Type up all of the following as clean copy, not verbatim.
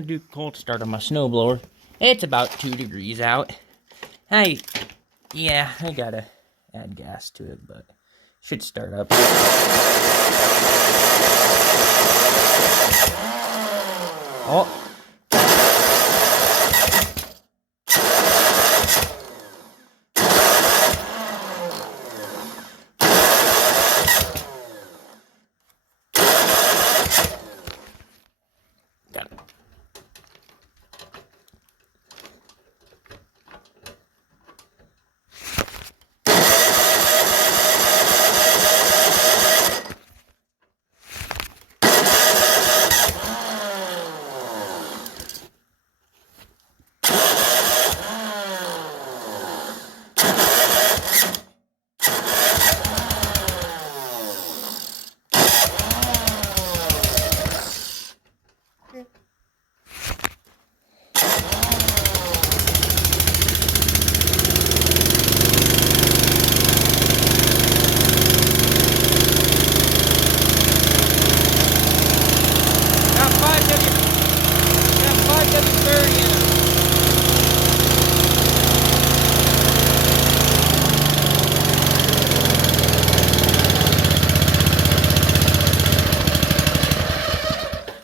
gonna do cold start on my snowblower. It's about 2 degrees out. Yeah, I gotta add gas to it, but should start up. Oh. Got it.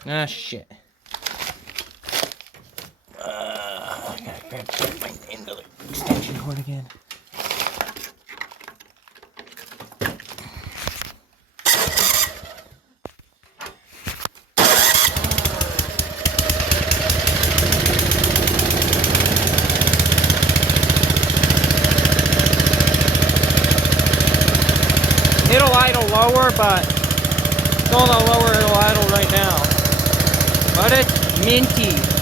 Ah, shit. I gotta grab my end of the extension cord again. It'll idle lower, but still no lower it'll idle right now. But it's minty.